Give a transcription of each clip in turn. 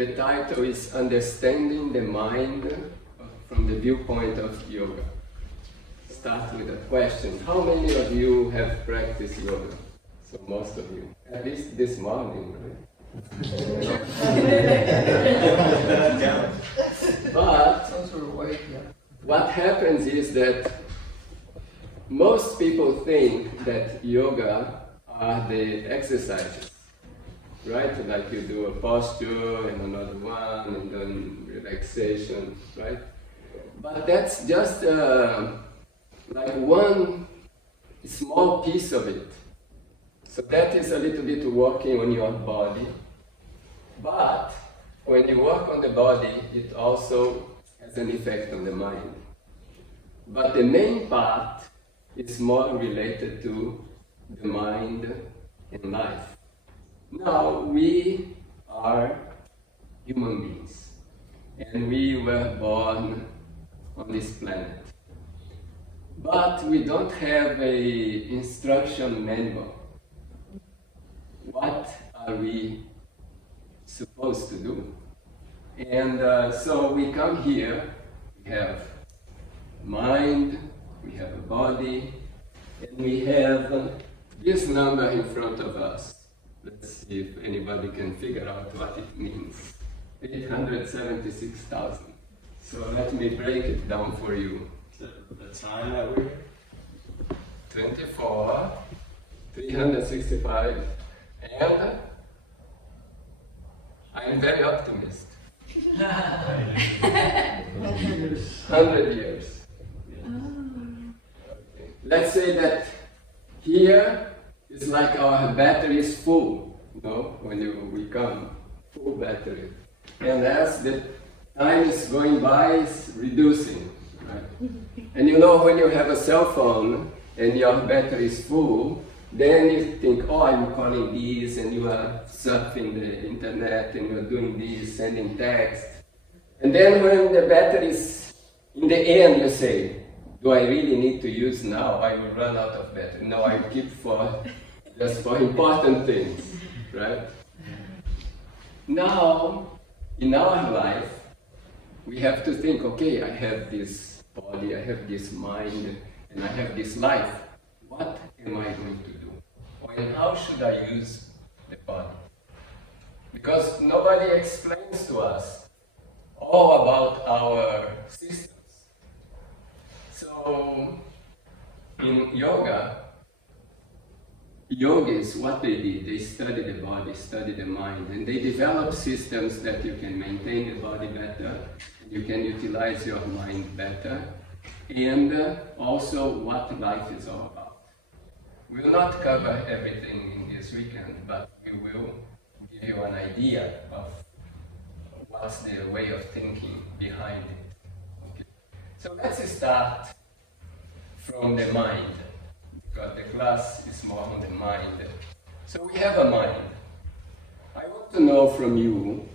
the title is Understanding the Mind from the Viewpoint of Yoga. Start with a question. How many of you have practiced yoga? So most of you. At least this morning, right? But what happens is that most people think that yoga are the exercises, right? Like you do a posture and another one and then relaxation, right? But that's just like one small piece of it. So that is a little bit working on your body. But when you work on the body, it also has an effect on the mind. But the main part is more related to the mind and life. Now, we are human beings, and we were born on this planet. But we don't have an instruction manual. What are we supposed to do? And so we come here, we have mind, we have a body, and we have this number in front of us. Let's see if anybody can figure out what it means. 876,000. So let me break it down for you. The time that we're here? 24, 365, and I'm very optimistic. 100 years. Okay. Let's say that here is like our battery is full, you know, when we come, full battery. And as the time is going by, it's reducing, right? And you know, when you have a cell phone and your battery is full, then you think, oh, I'm calling this, and you are surfing the internet, and you're doing this, sending text. And then when the battery is in the end, you say, do I really need to use now? I will run out of battery. No, I keep just for important things, right? Now, in our life, we have to think, okay, I have this body, I have this mind, and I have this life. What am I going to do? And how should I use the body? Because nobody explains to us all about our systems. So, in yoga, yogis, what they did, they study the body, study the mind, and they develop systems that you can maintain the body better, you can utilize your mind better, and also what life is all about. We will not cover everything in this weekend, but we will give you an idea of what's the way of thinking behind it. Okay. So let's start from the mind, because the class is more on the mind. So we have a mind. I want to know from you,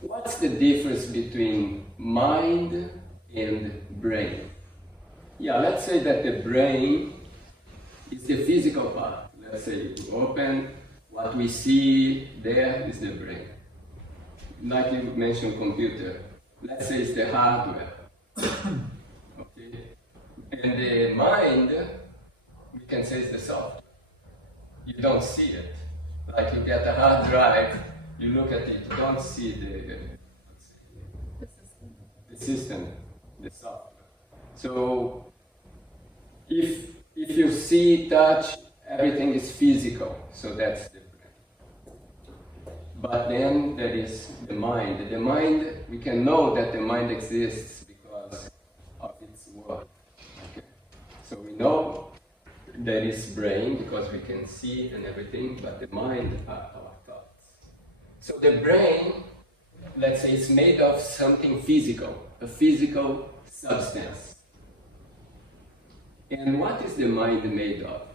what's the difference between mind and brain? Yeah, let's say that the brain is the physical part. Let's say you open, what we see there is the brain. Like you mentioned computer, let's say it's the hardware. Okay? And the mind, we can say it's the software. You don't see it. Like you get a hard drive, you look at it, you don't see the system, the software. So if you see, touch, everything is physical, so that's the brain. But then there is the mind. The mind, we can know that the mind exists because of its work. Okay? So we know there is brain because we can see it and everything, but the mind are our thoughts. So the brain, let's say, it's made of something physical, a physical substance. And what is the mind made of?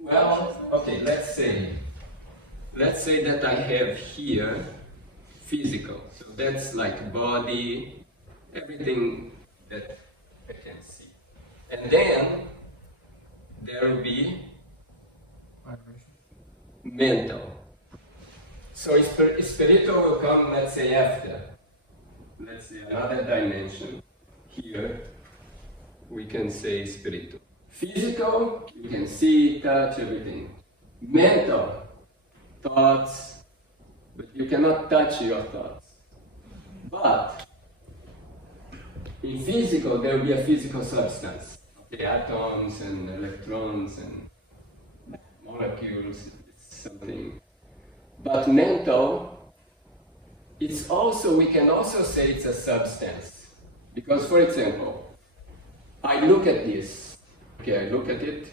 Well, okay, let's say that I have here physical. So that's like body, everything that I can see. And then there will be mental. So spiritual will come, let's say, after. Let's say another dimension. Here, we can say spiritual. Physical, you can see, touch, everything. Mental, thoughts, but you cannot touch your thoughts. But in physical, there will be a physical substance. The atoms and electrons and molecules, it's something. But mental, it's also, we can also say it's a substance. Because, for example, I look at this. Okay, I look at it,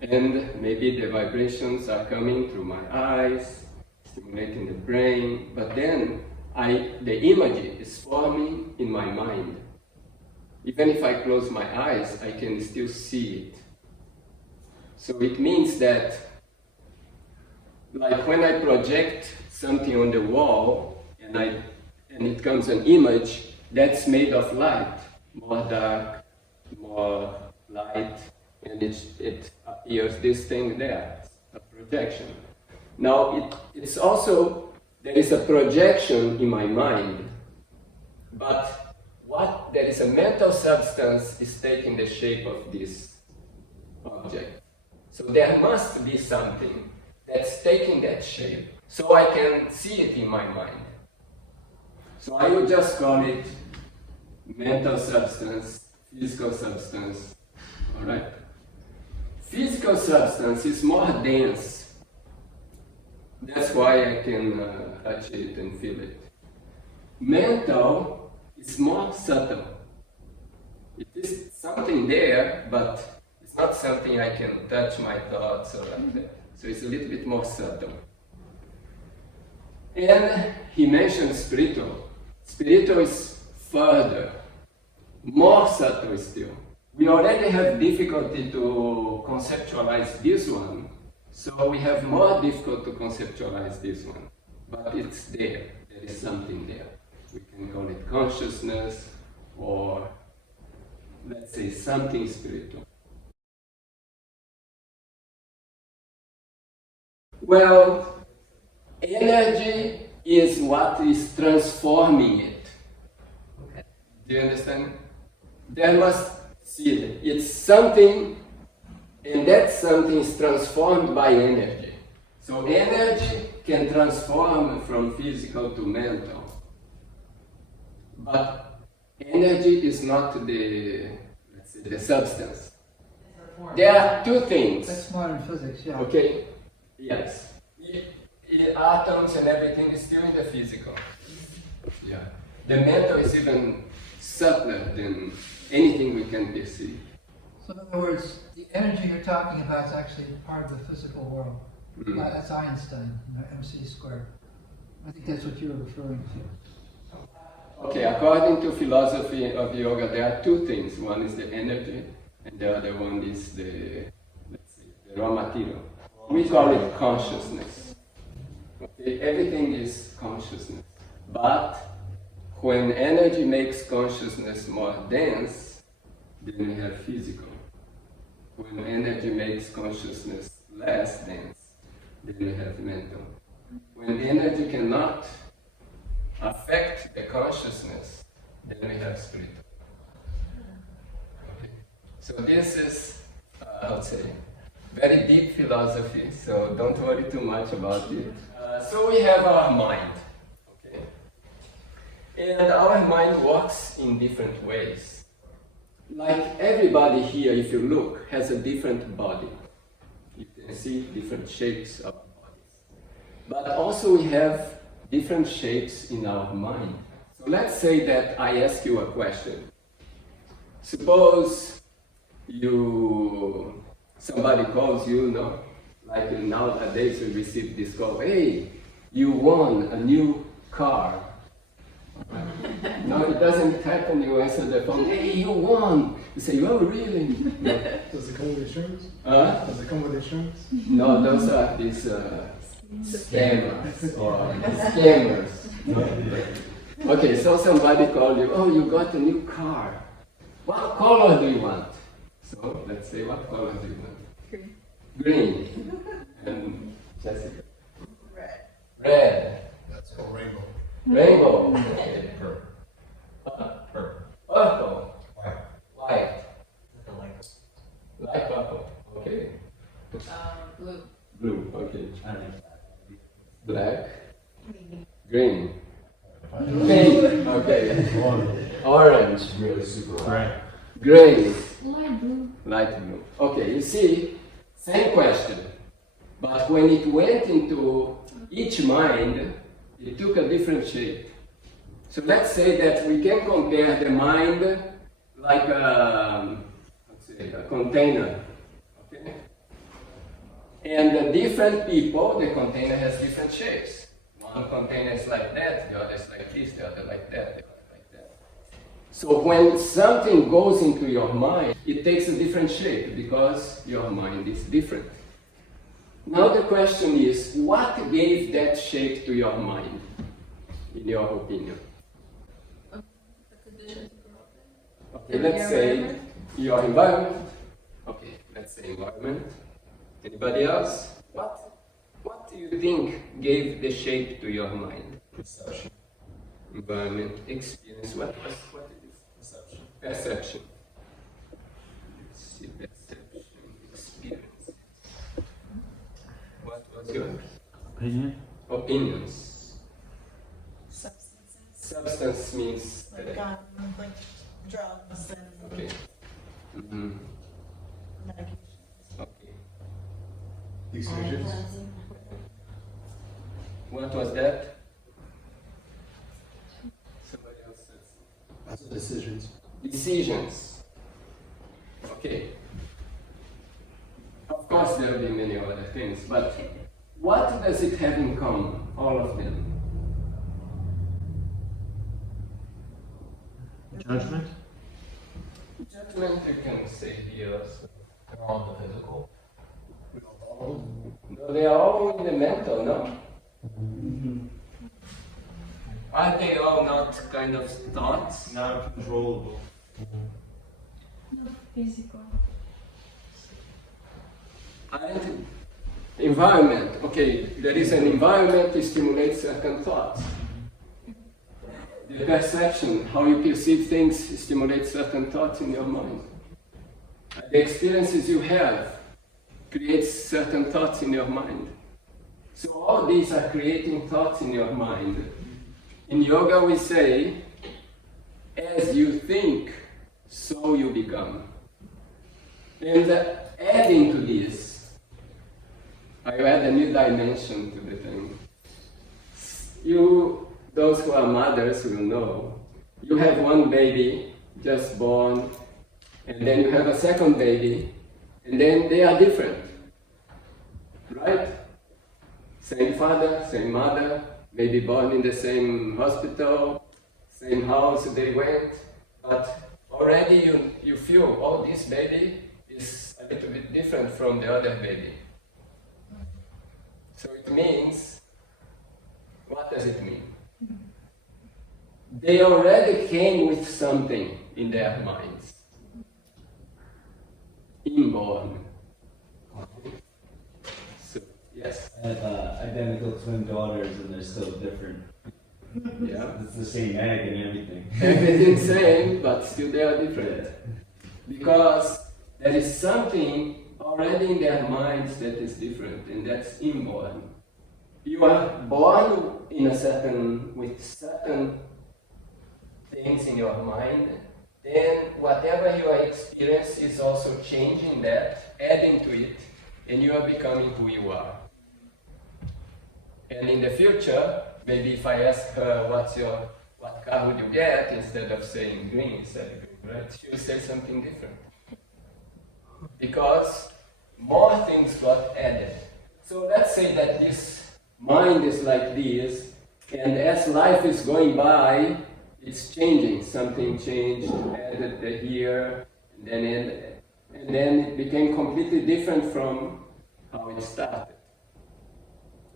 and maybe the vibrations are coming through my eyes, stimulating the brain, but then the image is forming in my mind. Even if I close my eyes, I can still see it. So it means that, like when I project something on the wall, and it comes an image that's made of light, more dark, more light, and it appears this thing there, a projection. Now it's also, there is a projection in my mind, but there is a mental substance is taking the shape of this object. So there must be something that's taking that shape, so I can see it in my mind. So I would just call it mental substance, physical substance. All right. Physical substance is more dense. That's why I can touch it and feel it. Mental is more subtle. It is something there, but it's not something I can touch my thoughts or like that. So it's a little bit more subtle. And he mentioned spiritual. Spiritual is further, more subtle still. We already have difficulty to conceptualize this one, so we have more difficult to conceptualize this one. But it's there, there is something there. We can call it consciousness, or let's say something spiritual. Well, energy is what is transforming it. Do you understand? There must see it. It's something, and that something is transformed by energy. So energy can transform from physical to mental. But energy is not the, let's say, the substance. There are two things. That's modern physics, yeah. Okay? Yes. Atoms and everything is still in the physical. Yeah. The mental is even subtler than anything we can perceive. So in other words, the energy you're talking about is actually part of the physical world. Mm-hmm. That's Einstein, MC squared. I think that's what you were referring to. Okay, according to philosophy of yoga, there are two things. One is the energy, and the other one is the, let's say, the raw material. We call it consciousness. Okay, everything is consciousness. But when energy makes consciousness more dense, then we have physical. When energy makes consciousness less dense, then we have mental. When energy cannot affect the consciousness, then we have spiritual. Okay. So this is, I would say, very deep philosophy, so don't worry too much about it. So we have our mind, okay? And our mind works in different ways. Like everybody here, if you look, has a different body. You can see different shapes of bodies. But also we have different shapes in our mind. So let's say that I ask you a question. Suppose somebody calls you, no? Like nowadays we receive this call, hey, you won a new car. No, it doesn't happen, you answer the phone, hey, you won. You say, oh, really? No. Does it come with insurance? Does it come with insurance? No, those are these scammers or scammers. Okay, so somebody called you, oh, you got a new car. What color do you want? So let's say, what color do you want? Green. Green. And Jessica? Red. Red. That's a rainbow. Rainbow. Okay. Purple. Purple. White. White. Like Light purple. Okay. Blue. Blue. Okay. I think Black. Green. Pink. Okay. Orange. Really super Right. Gray. Light blue. Light blue. Okay, you see, same question. But when it went into each mind, it took a different shape. So let's say that we can compare the mind like a container. Okay? And the different people, the container has different shapes. One container is like that, the other is like this, the other like that, the other like that. So when something goes into your mind, it takes a different shape because your mind is different. Now the question is, what gave that shape to your mind, in your opinion? The conditions you grew up in. Okay, let's say your environment. Okay, let's say environment. Anybody else? What do you think gave the shape to your mind? perception. Environment, experience. What it is? Perception. Perception. Let's see, perception, experience. What was your Opinion? opinions? Substances, Substance means like drugs and okay. Mm-hmm. medications. Okay. Decisions. What was that? Somebody else says. That's decisions. Decisions. Okay. Of course, there will be many other things, but what does it have in common, all of them? Judgment? Judgment, you can say here also. They're all the physical. No, they are all in the mental, no? Are they all not kind of thoughts? Not controllable. No, physical. And environment, okay, there is an environment that stimulates certain thoughts. The perception, how you perceive things, stimulates certain thoughts in your mind. The experiences you have creates certain thoughts in your mind. So all these are creating thoughts in your mind. In yoga we say, as you think, so you become. And adding to this, I add a new dimension to the thing. You, those who are mothers will know, you have one baby just born, and then you have a second baby, and then they are different, right? Same father, same mother, maybe born in the same hospital, same house they went, but already you feel, oh, this baby is a little bit different from the other baby. So it means, what does it mean? They already came with something in their minds. Inborn. So, yes. I have identical twin daughters and they're still different. Yeah. It's the same egg and everything. Everything same, but still they are different. Because there is something already in their minds that is different, and that's inborn. You are born with certain things in your mind, then whatever you are experiencing is also changing that, adding to it, and you are becoming who you are. And in the future, maybe if I ask her what car would you get, instead of saying green, you said green, right? She'll say something different. Because more things got added. So let's say that this mind is like this, and as life is going by, it's changing. Something changed, added the here, and then it became completely different from how it started.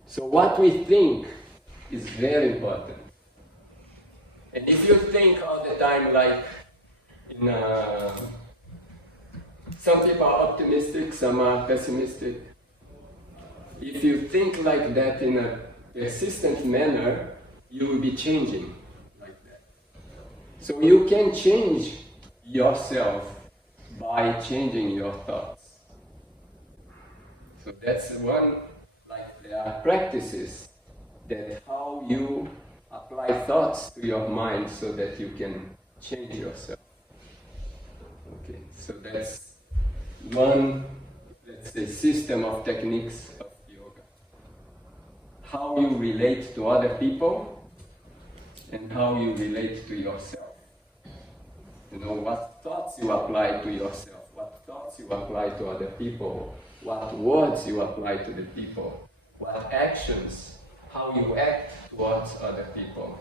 So what we think is very important. And if you think all the time like some people are optimistic, some are pessimistic. If you think like that in a persistent manner, you will be changing like that. So you can change yourself by changing your thoughts. So that's one, like there are practices that how you apply thoughts to your mind so that you can change yourself. Okay, so that's one, let's say, system of techniques of yoga. How you relate to other people and how you relate to yourself. You know, what thoughts you apply to yourself, what thoughts you apply to other people, what words you apply to the people, what actions, how you act towards other people,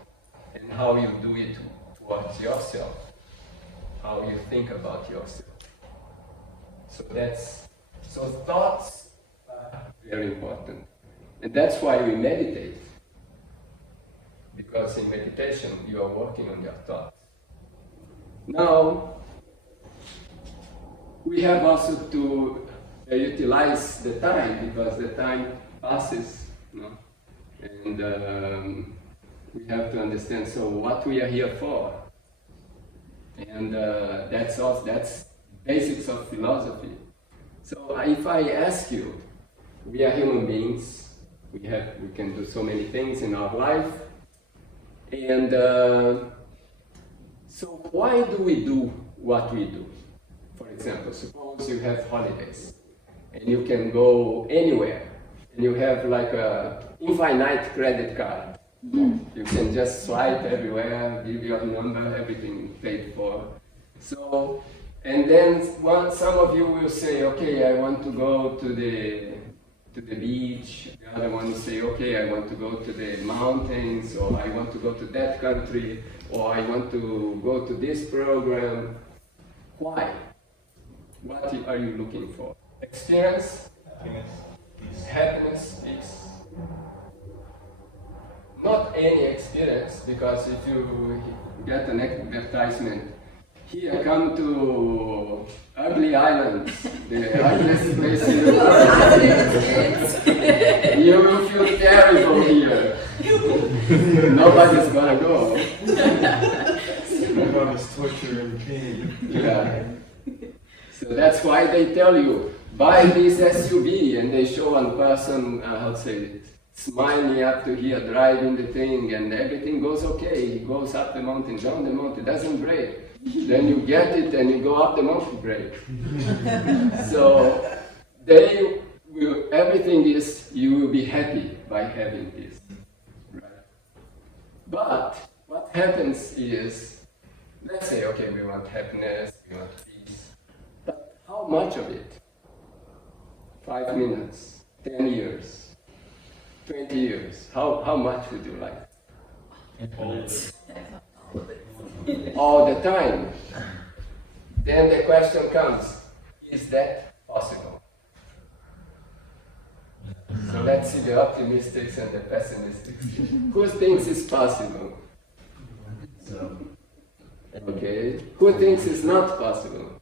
and how you do it towards yourself, how you think about yourself. So thoughts are very important. And that's why we meditate. Because in meditation you are working on your thoughts. Now, we have also to utilize the time, because the time passes, you know? And we have to understand, so what we are here for. And that's basics of philosophy. So if I ask you, we are human beings, we can do so many things in our life, and so why do we do what we do? For example, suppose you have holidays, and you can go anywhere, and you have like a infinite credit card. You can just swipe everywhere, give your number, everything paid for. So, and then some of you will say, okay, I want to go to the beach. The other one will say, okay, I want to go to the mountains, or I want to go to that country, or I want to go to this program. Why? What are you looking for? Experience? Happiness, peace. Not any experience, because if you get an advertisement, here, come to Ugly Islands, the ugliest place in the world. You will feel terrible here. Nobody's gonna go. Everybody's torture and pain. Yeah. So that's why they tell you, buy this SUV, and they show one person, how to say it, smiling up to here, driving the thing, and everything goes okay. He goes up the mountain, down the mountain, doesn't break. Then you get it and you go up the mountain, break. So everything is, you will be happy by having this. Right? But what happens is, let's say, okay, we want happiness, we want peace, but how much of it? 5 minutes, 10 years, 20 years, how much would you like? All the time. Then the question comes, is that possible? So let's see the optimists and the pessimists. Who thinks it's possible? Okay. Who thinks it's not possible?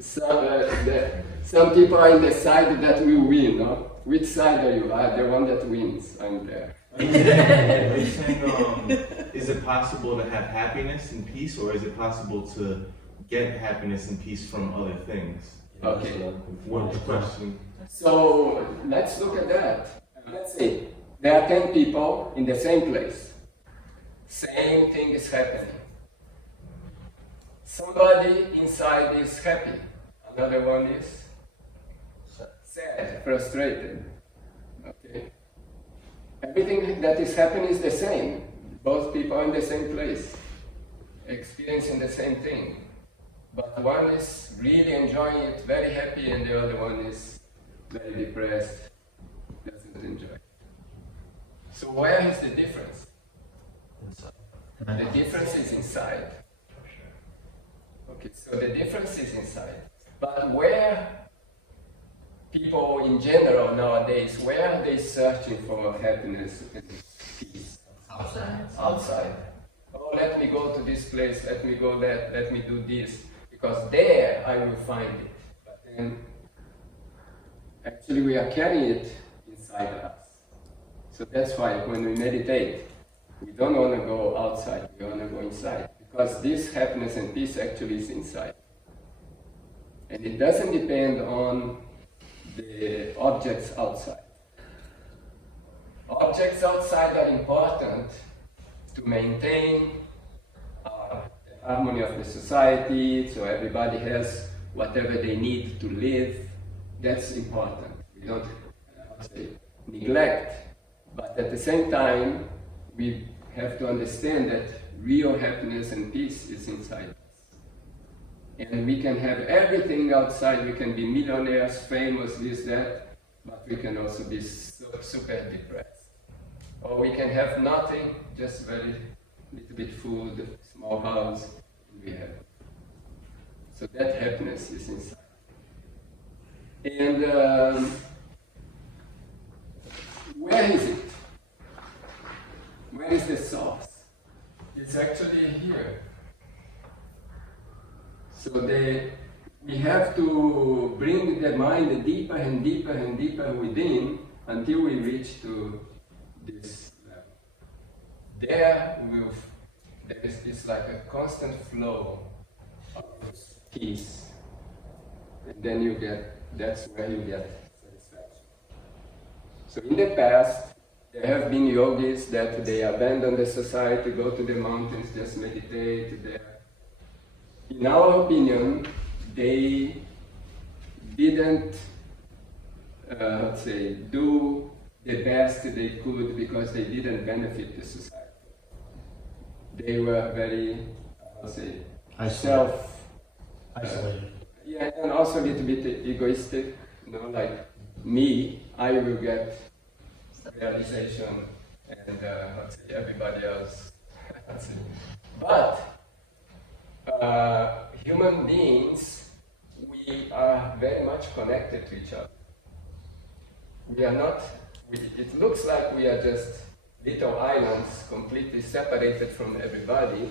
Some people are in the side that will win, no? Which side are you? The one that wins. I'm there. Are you saying, is it possible to have happiness and peace, or is it possible to get happiness and peace from other things? Okay. What's the question? So let's look at that. Let's see. There are 10 people in the same place. Same thing is happening. Somebody inside is happy. Another one is sad, frustrated. Okay. Everything that is happening is the same. Both people are in the same place, experiencing the same thing. But one is really enjoying it, very happy, and the other one is very depressed, doesn't enjoy. So where is the difference? The difference is inside. Okay, so the difference is inside. But where people in general nowadays, where are they searching for happiness and peace? Outside. Outside. Oh, let me go to this place, let me go there, let me do this, because there I will find it. But then, actually we are carrying it inside us. So that's why when we meditate, we don't want to go outside, we want to go inside. Because this happiness and peace actually is inside. And it doesn't depend on the objects outside. Objects outside are important to maintain the harmony of the society, so everybody has whatever they need to live. That's important. We don't neglect, but at the same time, we have to understand that real happiness and peace is inside us. And we can have everything outside, we can be millionaires, famous, this, that, but we can also be super depressed. Or we can have nothing, just very little bit food, small house, we have. So that happiness is inside. And where is it? Where is the source? It's actually here. So we have to bring the mind deeper and deeper and deeper within until we reach to this level. It's like a constant flow of peace. And then that's where you get satisfaction. So in the past, there have been yogis that they abandon the society, go to the mountains, just meditate there. In our opinion, they didn't, do the best they could because they didn't benefit the society. They were very, Isolated. isolated. Yeah, and also a little bit egoistic, like me, I will get realization and everybody else. But human beings, we are very much connected to each other. We are not, it looks like we are just little islands completely separated from everybody,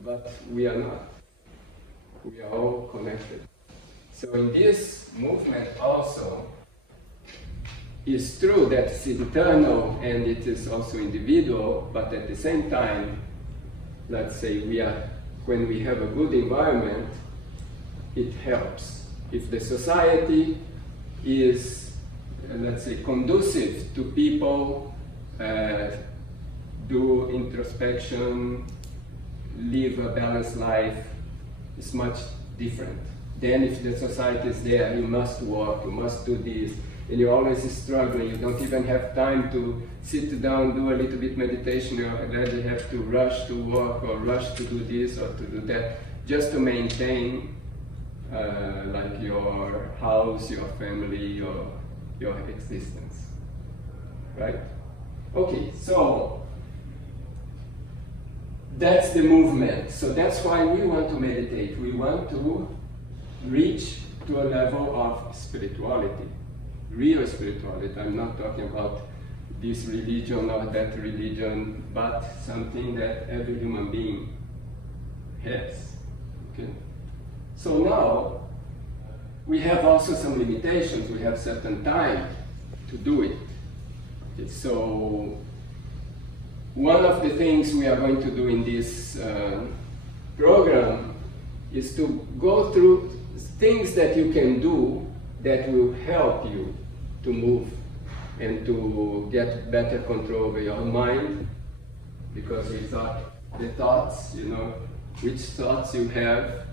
but we are not. We are all connected. So in this movement also, it's true that it's eternal and it is also individual, but at the same time, let's say when we have a good environment, it helps. If the society is, conducive to people, do introspection, live a balanced life, it's much different. Then if the society is there, you must work, you must do this, and you're always struggling, you don't even have time to sit down, do a little bit meditation, you already have to rush to work or rush to do this or to do that, just to maintain your house, your family, your existence, right? Okay, so that's the movement. So that's why we want to meditate. We want to reach to a level of spirituality, real spirituality. I'm not talking about this religion or that religion, but something that every human being has. Okay? So now we have also some limitations. We have certain time to do it. Okay, so one of the things we are going to do in this program is to go through things that you can do that will help you to move and to get better control over your mind, because we thought the thoughts, which thoughts you have,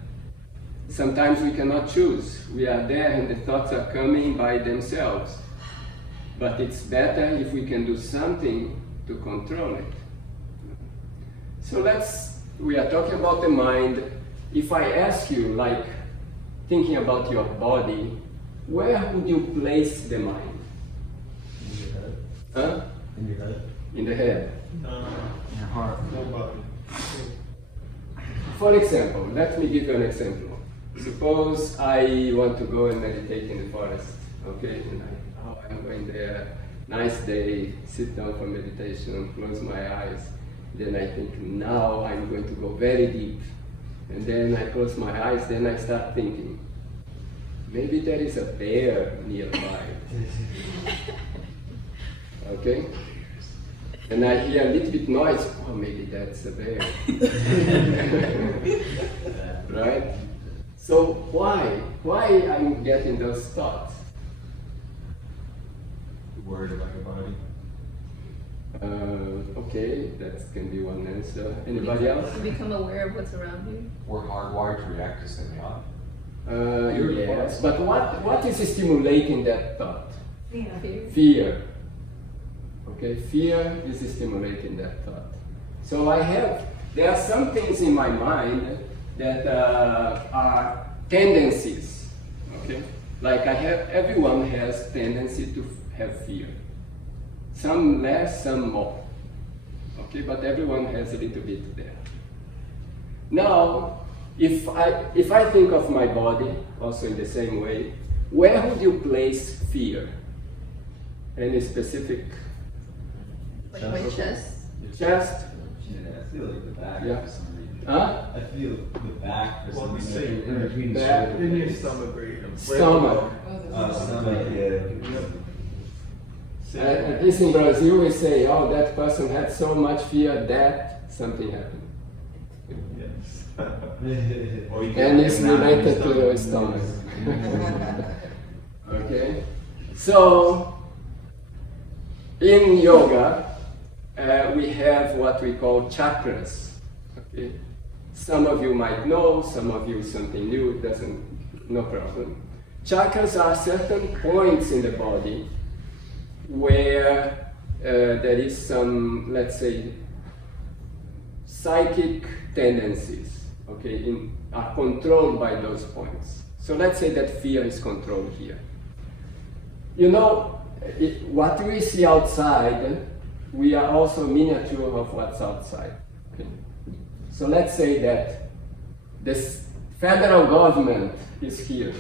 sometimes we cannot choose. We are there and the thoughts are coming by themselves. But it's better if we can do something to control it. So we are talking about the mind. If I ask you, thinking about your body, where would you place the mind? In your head. Huh? In your head. In the head. In your heart. For example, let me give you an example. Suppose I want to go and meditate in the forest, okay? And I'm going there, nice day, sit down for meditation, close my eyes. Then I think, now I'm going to go very deep. And then I close my eyes, then I start thinking, maybe there is a bear nearby. Okay? and I hear a little bit noise, oh, maybe that's a bear. Right? So why? Why I'm getting those thoughts? Worried about your body. Okay, that can be one answer. Anybody else? You become aware of what's around you. We're hardwired to react to stimuli. Yes, but what is stimulating that thought? Fear. Fear. Okay, fear is stimulating that thought. So there are some things in my mind that are tendencies. Okay, like everyone has tendency to have fear. Some less, some more. Okay, but everyone has a little bit there. Now, if I think of my body also in the same way, where would you place fear? Any specific? Like my chest. Chest? Yeah, I feel like the back Yeah. for some reason. Huh? I feel the back for Well, some we reason. say In between the back, shoulder In your blades. stomach or your Stomach. Stomach, yeah. At least in Brazil, we say, oh, that person had so much fear that something happened. Yes. Yeah. Or you can And it's have knot in related to your stomach. Okay? So, in yoga, we have what we call chakras. Okay? Some of you might know, some of you something new, no problem. Chakras are certain points in the body where there is some, let's say, psychic tendencies, okay, are controlled by those points. So let's say that fear is controlled here. You know, what we see outside, we are also miniature of what's outside. Okay? So let's say that this federal government is here,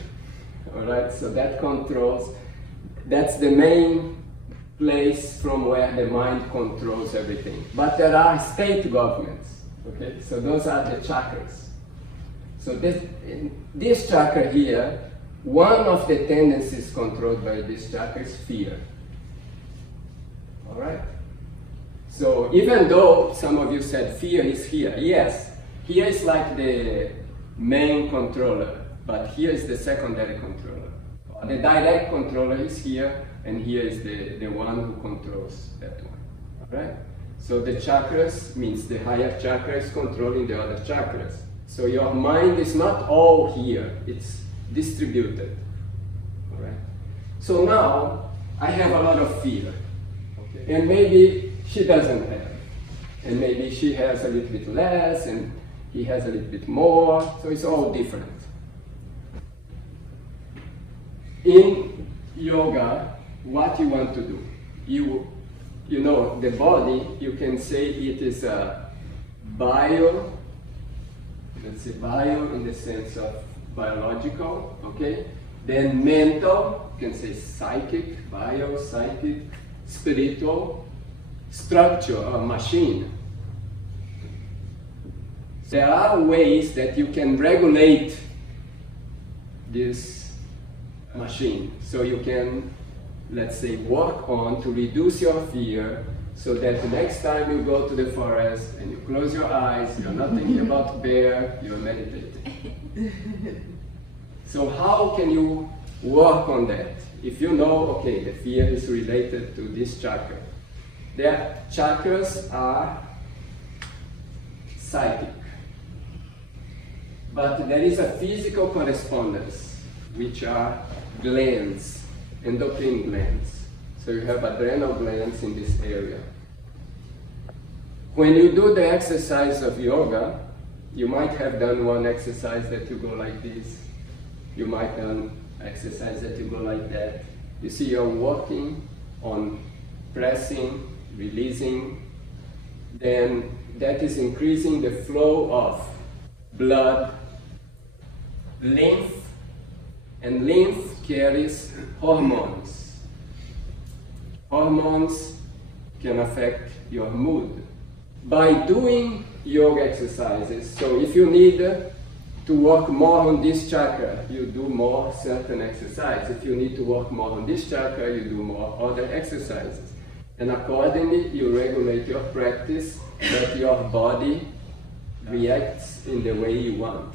all right? So that controls, that's the main place from where the mind controls everything. But there are state governments, okay? So those are the chakras. So this chakra here, one of the tendencies controlled by this chakra is fear. All right? So even though some of you said fear is here, yes, here is like the main controller, but here is the secondary controller. The direct controller is here, and here is the one who controls that one. All right? So the chakras means the higher chakra is controlling the other chakras. So your mind is not all here, it's distributed. All right? So now I have a lot of fear. Okay? And maybe she doesn't have. And maybe she has a little bit less, and he has a little bit more. So it's all different. In yoga, what you want to do? You know, the body, you can say it is a bio, let's say bio in the sense of biological, okay? Then mental, you can say psychic, bio, psychic, spiritual, structure, or machine. There are ways that you can regulate this machine. So you can, let's say, work on to reduce your fear so that the next time you go to the forest and you close your eyes, you're not thinking about bear, you're meditating. So how can you work on that? If you know, okay, the fear is related to this chakra. Their chakras are psychic. But there is a physical correspondence, which are glands, endocrine glands. So you have adrenal glands in this area. When you do the exercise of yoga, you might have done one exercise that you go like this. You might done exercise that you go like that. You see, you're working on pressing, releasing. Then that is increasing the flow of blood, lymph, and lymph carries hormones. Hormones can affect your mood. By doing yoga exercises, so if you need to work more on this chakra, you do more certain exercise. If you need to work more on this chakra, you do more other exercises. And accordingly, you regulate your practice that your body reacts in the way you want.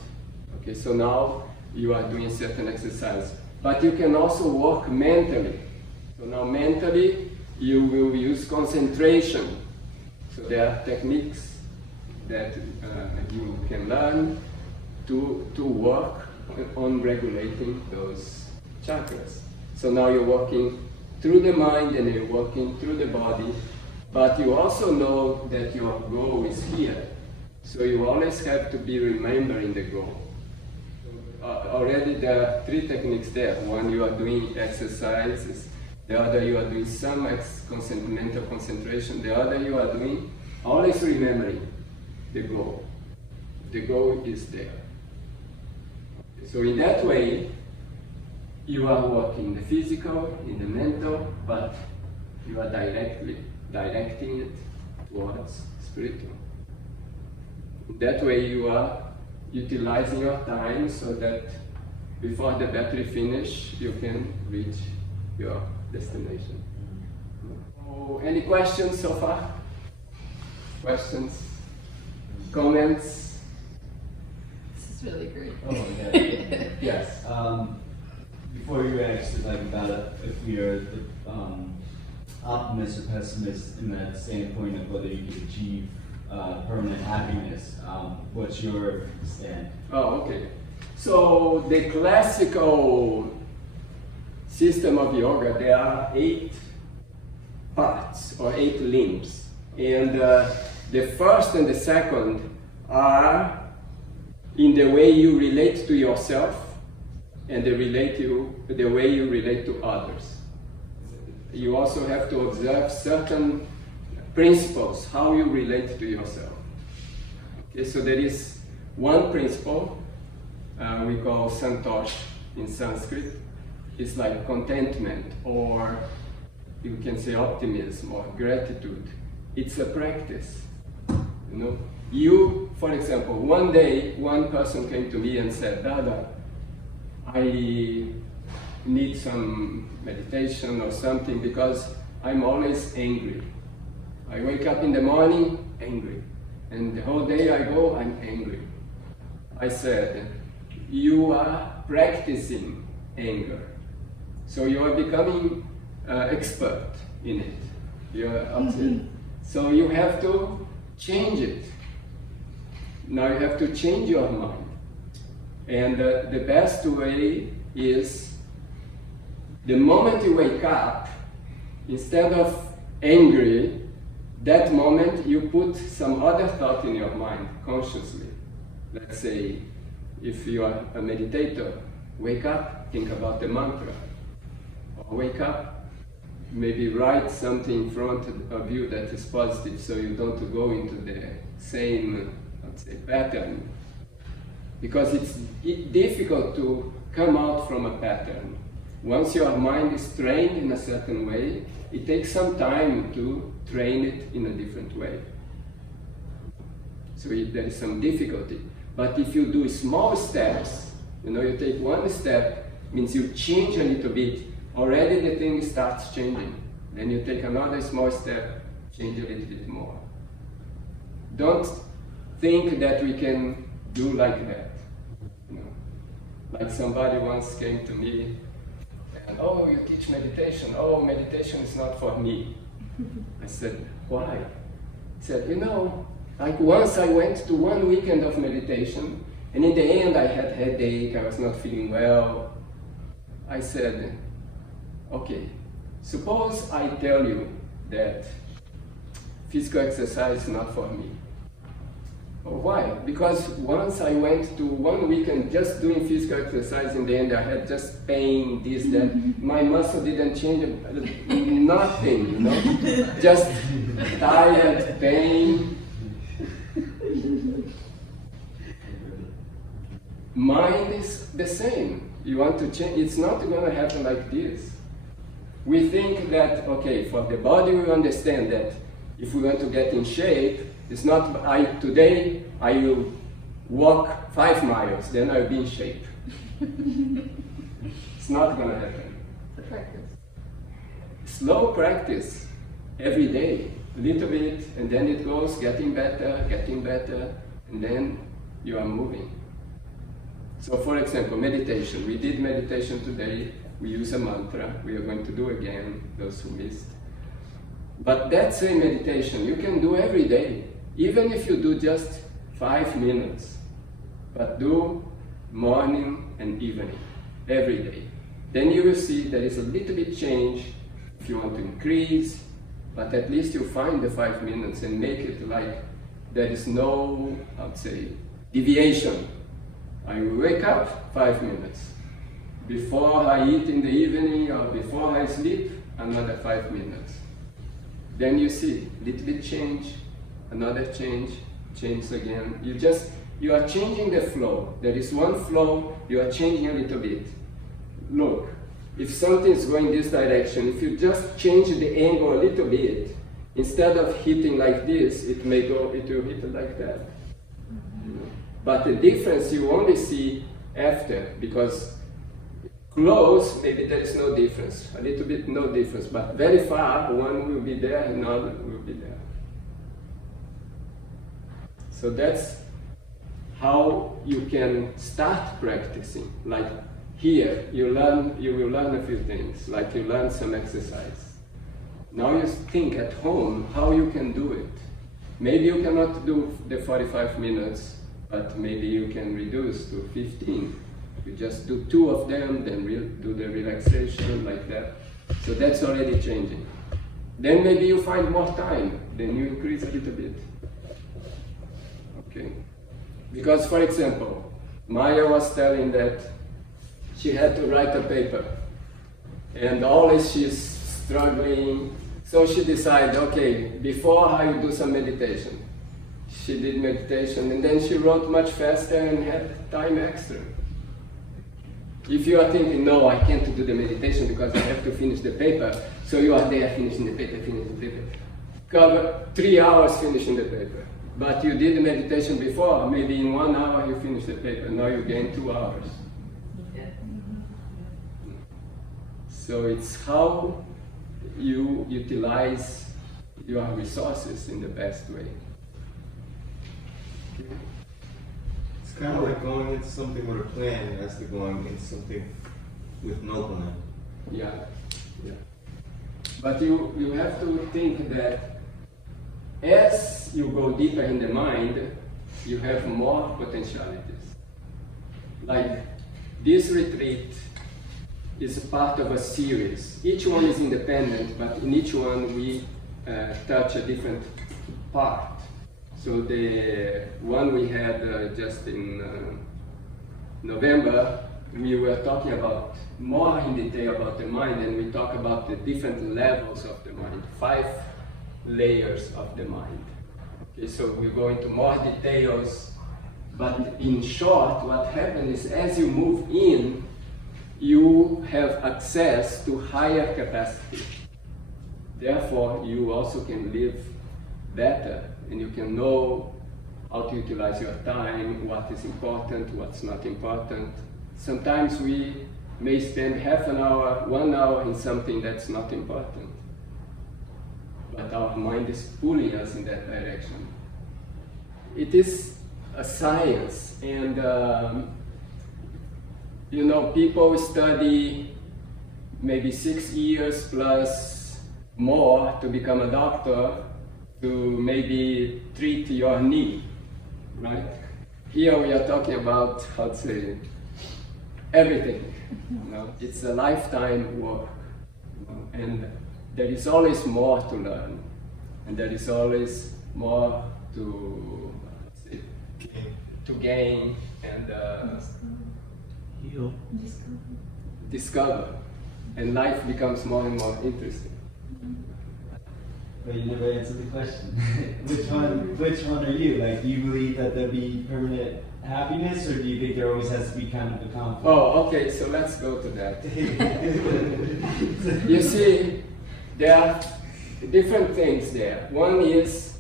Okay, so now you are doing certain exercise. But you can also work mentally. So now mentally, you will use concentration. So there are techniques that you can learn to work on regulating those chakras. So now you're working through the mind and you're working through the body, but you also know that your goal is here. So you always have to be remembering the goal. Already there are 3 techniques there. One, you are doing exercises. The other, you are doing some mental concentration. The other, you are doing always remembering the goal. The goal is there. So in that way, you are working the physical, in the mental, but you are directing it towards spiritual. That way you are utilizing your time so that before the battery finish, you can reach your destination. So, any questions so far? Questions? Comments? This is really great. Oh, yeah. Yes. Before you asked like about if we are the optimist or pessimist in that standpoint of whether you could achieve permanent happiness, what's your stand? Oh, okay. So the classical system of yoga, there are 8 parts or 8 limbs, and the first and the second are in the way you relate to yourself and the way you relate to others. You also have to observe certain principles, how you relate to yourself. Okay, so there is one principle we call santosh in Sanskrit. It's like contentment, or you can say optimism or gratitude. It's a practice. You know, you, for example, one day one person came to me and said, Dada, I need some meditation or something because I'm always angry. I wake up in the morning angry, and the whole day I go, I'm angry. I said, you are practicing anger. So you are becoming expert in it. You're upset. So you have to change it. Now you have to change your mind. And the best way is the moment you wake up, instead of angry, that moment you put some other thought in your mind consciously. Let's say, if you are a meditator, wake up, think about the mantra. Or wake up, maybe write something in front of you that is positive so you don't go into the same, let's say, pattern. Because it's difficult to come out from a pattern. Once your mind is trained in a certain way, it takes some time to train it in a different way. So there is some difficulty. But if you do small steps, you take one step, means you change a little bit, already the thing starts changing. Then you take another small step, change a little bit more. Don't think that we can do like that. Like somebody once came to me and, oh, you teach meditation. Oh, meditation is not for me. I said, why? He said, like once I went to one weekend of meditation, and in the end I had headache, I was not feeling well. I said, okay, suppose I tell you that physical exercise is not for me. Oh, why? Because once I went to one weekend just doing physical exercise, in the end I had just pain, this, that. My muscle didn't change, nothing, just tired, pain. Mind is the same. You want to change, it's not going to happen like this. We think that, okay, for the body we understand that if we want to get in shape, it's not, today I will walk 5 miles, then I'll be in shape. It's not going to happen. The practice. Slow practice. every day, a little bit, and then it goes getting better, and then you are moving. So for example, meditation. We did meditation today. We use a mantra. We are going to do again, those who missed. But that's a meditation you can do every day, even if you do just 5 minutes. But do morning and evening, every day. Then you will see there is a little bit change if you want to increase, but at least you find the 5 minutes and make it like there is no, I'd say, deviation. I will wake up 5 minutes. Before I eat in the evening or before I sleep, another 5 minutes. Then you see, little bit change, another change again. You are changing the flow. There is one flow, you are changing a little bit. Look, if something is going this direction, if you just change the angle a little bit, instead of hitting like this, it will hit like that. But the difference you only see after, because close, maybe there is no difference, a little bit no difference, but very far, one will be there, another will be there. So that's how you can start practicing. Like here, you will learn a few things, like you learn some exercise. Now you think at home how you can do it. Maybe you cannot do the 45 minutes, but maybe you can reduce to 15. You just do 2 of them, then do the relaxation like that. So that's already changing. Then maybe you find more time, then you increase a little bit. Okay? Because for example, Maya was telling that she had to write a paper. And always she's struggling. So she decided, okay, before I will do some meditation. She did meditation and then she wrote much faster and had time extra. If you are thinking, no, I can't do the meditation because I have to finish the paper, so you are there finishing the paper. Cover 3 hours finishing the paper. But you did the meditation before, maybe in 1 hour you finish the paper, now you gain 2 hours. So it's how you utilize your resources in the best way. It's kind of like going into something with a plan as to going into something with no plan. Yeah. But you have to think that as you go deeper in the mind, you have more potentialities. Like this retreat is a part of a series. Each one is independent, but in each one we touch a different part. So the one we had just in November, we were talking about more in detail about the mind, and we talk about the different levels of the mind, 5 layers of the mind. Okay, so we go into more details, but in short, what happens is as you move in, you have access to higher capacity. Therefore, you also can live better, and you can know how to utilize your time, what is important, what's not important. Sometimes we may spend half an hour, 1 hour in something that's not important. But our mind is pulling us in that direction. It is a science, and people study maybe 6 years plus more to become a doctor to maybe treat your knee, right? Here we are talking about, everything. It's a lifetime work, and there is always more to learn, and there is always more to gain and discover, and life becomes more and more interesting. But you never answered the question. Which one are you? Like, do you believe that there'll be permanent happiness, or do you think there always has to be kind of a conflict? Oh, okay, so let's go to that. You see, there are different things there. One is,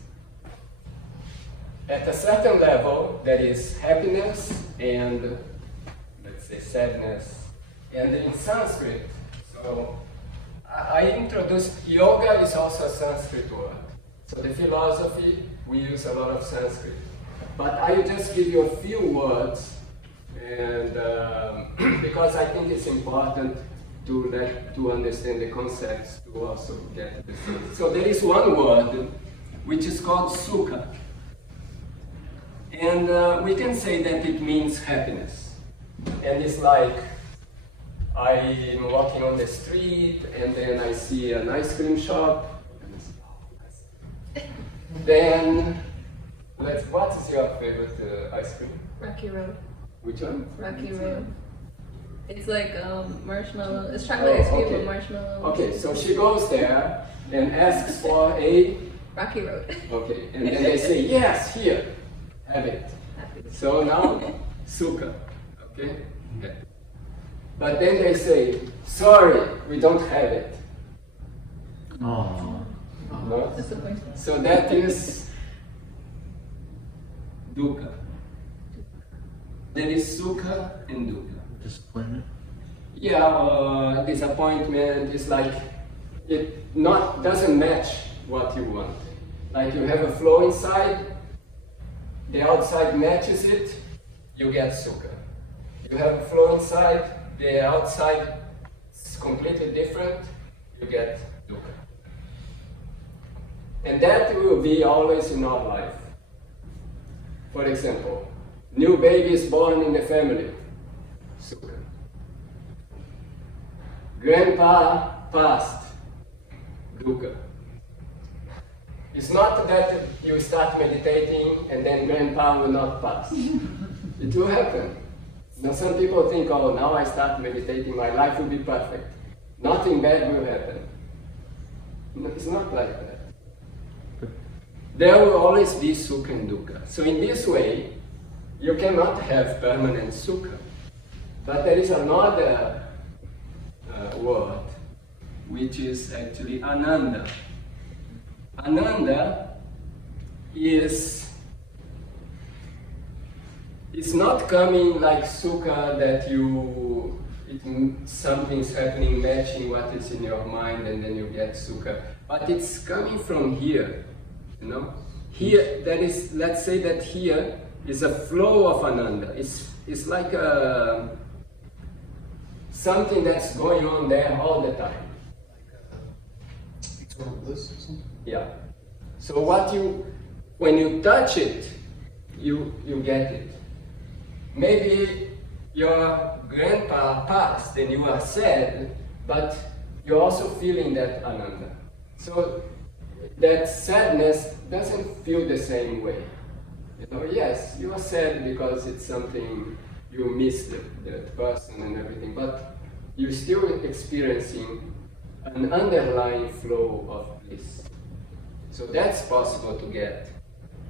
at a certain level, there is happiness and, let's say, sadness. And in Sanskrit, so I introduced yoga is also a Sanskrit word. So the philosophy, we use a lot of Sanskrit. But I will just give you a few words, and because I think it's important to understand the concepts to also get the sense. So there is one word which is called sukha. And we can say that it means happiness. And it's like I'm walking on the street and then I see an ice cream shop. Then, what is your favorite ice cream? Rocky Road. Which one? Rocky Road. It's like marshmallow. It's chocolate ice cream with marshmallow. Okay, so she goes there and asks for a Rocky Road. Okay, and then they say, yes, here, have it. So now, sukha, okay? But then they say, sorry, we don't have it. Oh. No? Disappointing. So that is dukkha. There is sukha and dukkha. Disappointment. Yeah, disappointment is like, it doesn't match what you want. Like you have a flow inside, the outside matches it, you get sukha. You have a flow inside, the outside is completely different, you get dukkha. And that will be always in our life. For example, new baby is born in the family, sukha. Grandpa passed, dukkha. It's not that you start meditating and then grandpa will not pass. It will happen. Now some people think, oh, now I start meditating, my life will be perfect. Nothing bad will happen. No, it's not like that. There will always be sukha and dukkha. So in this way, you cannot have permanent sukha. But there is another word, which is actually ananda. Ananda is not coming like sukha that something's happening matching what is in your mind and then you get sukha. But it's coming from here, you know. Here, there is, let's say that here is a flow of ananda. It's like something that's going on there all the time. Yeah. So when you touch it, you get it. Maybe your grandpa passed and you are sad, but you're also feeling that ananda. So that sadness doesn't feel the same way. You know, yes, you are sad because it's something you miss that person and everything, but you're still experiencing an underlying flow of bliss. So that's possible to get,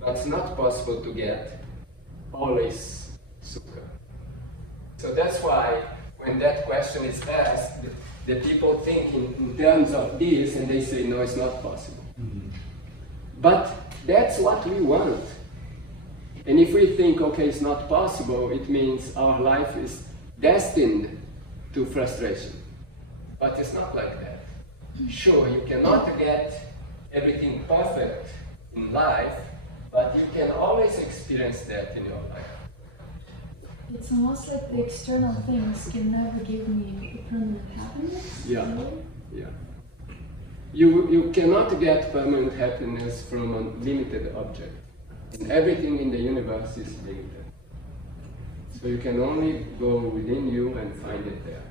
but it's not possible to get always sukha. So that's why when that question is asked, the people think in terms of this and they say, no, it's not possible. Mm-hmm. But that's what we want. And if we think, okay, it's not possible, it means our life is destined to frustration. But it's not like that. Sure, you cannot get everything perfect in life, but you can always experience that in your life. It's almost like the external things can never give me permanent happiness. Yeah, Really? yeah. You cannot get permanent happiness from a limited object. And everything in the universe is limited. So you can only go within you and find it there.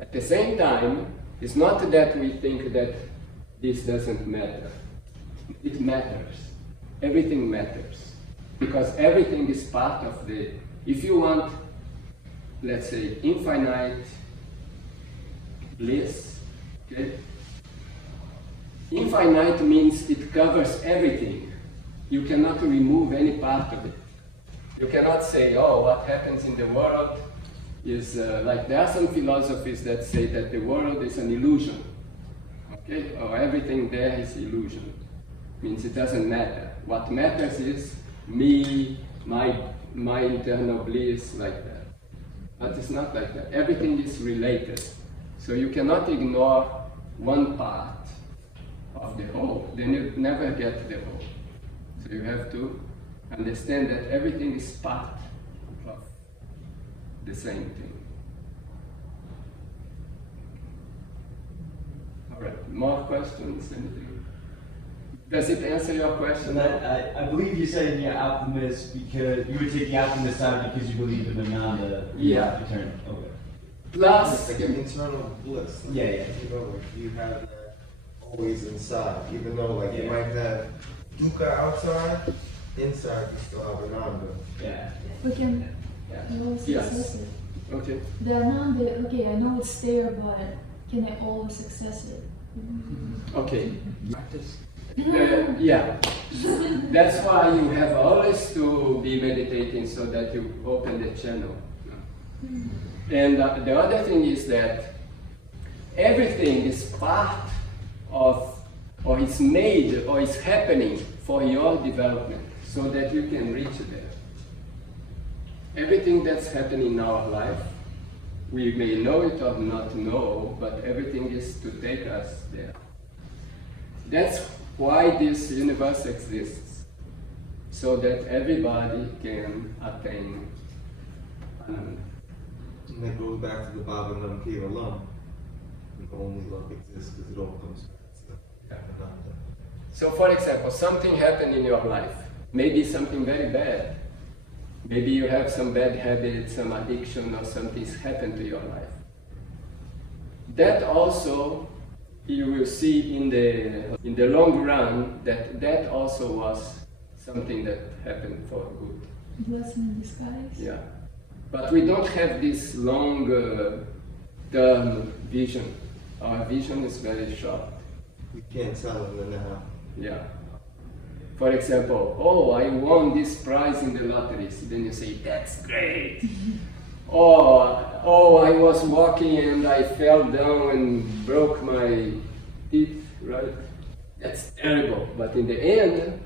At the same time, it's not that we think that this doesn't matter. It matters. Everything matters. Because everything is part of if you want, let's say, infinite bliss, okay? Infinite means it covers everything. You cannot remove any part of it. You cannot say, oh, what happens in the world is like there are some philosophies that say that the world is an illusion. Okay? Or everything there is illusion. Means it doesn't matter. What matters is me, my internal bliss, like that. But it's not like that. Everything is related. So you cannot ignore one part of the whole, then you never get the whole. So you have to understand that everything is part of the same thing. All right, more questions? Anything? Does it answer your question? And I believe you said you're optimist because you would take the optimist side because you believe in Ananda. Yeah. Eternal. Okay. Plus, Like an internal bliss. Like, Yeah, yeah. You know, like you have that always inside, even though like you Yeah. might have dukkha outside, inside you still have ananda. Yeah. But can Yeah. I always Yes. access it? okay. The Ananda, okay, I know it's there, but can I always access it? Okay. Yeah. That's why you have always to be meditating so that you open the channel. And the other thing is that everything is part of, or is made, or is happening for your development so that you can reach there. Everything that's happening in our life, we may know it or not know, but everything is to take us there. That's why this universe exists, so that everybody can attain Ananda. And that goes back to the Baba Nam Kiva Lam. Only love exists because it all comes back to ananda. So for example, something happened in your life, maybe something very bad. Maybe you have some bad habits, some addiction, or something's happened to your life. That also, you will see in the long run that also was something that happened for good. Blessing in disguise. Yeah. But we don't have this long term vision. Our vision is very short. We can't tell in the now. Yeah. For example, oh, I won this prize in the lottery. So then you say, that's great. Oh, I was walking and I fell down and broke my teeth, right? That's terrible. But in the end,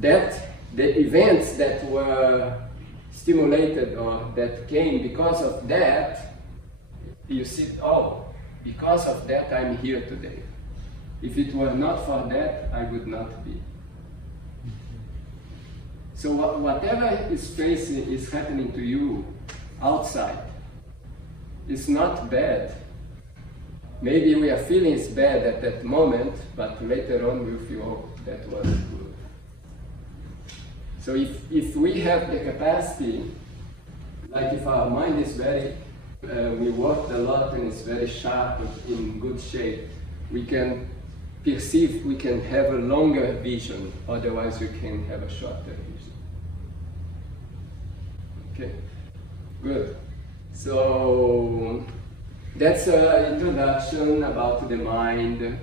the events that were stimulated or that came because of that, you see, oh, because of that I'm here today. If it were not for that, I would not be. So whatever is happening to you outside, it's not bad. Maybe we are feeling it's bad at that moment, but later on we'll feel, oh, that was good. So if we have the capacity, like if our mind is very, we worked a lot and it's very sharp, in good shape, we can perceive, we can have a longer vision, otherwise we can have a shorter vision. Okay, good. So that's an introduction about the mind.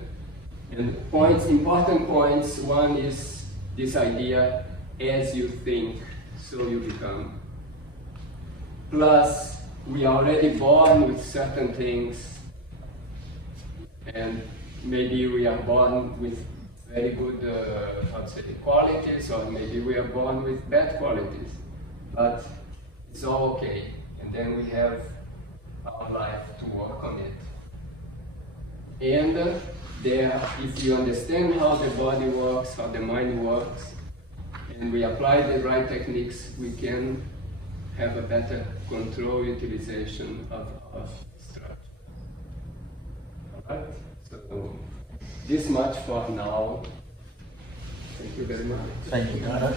And points, important points, one is this idea, as you think, so you become. Plus, we are already born with certain things, and maybe we are born with very good qualities, or maybe we are born with bad qualities. But it's all okay, and then we have our life to work on it. And if you understand how the body works, how the mind works, and we apply the right techniques, we can have a better control utilization of our structure. Alright? So this much for now. Thank you very much. Thank you, Dada.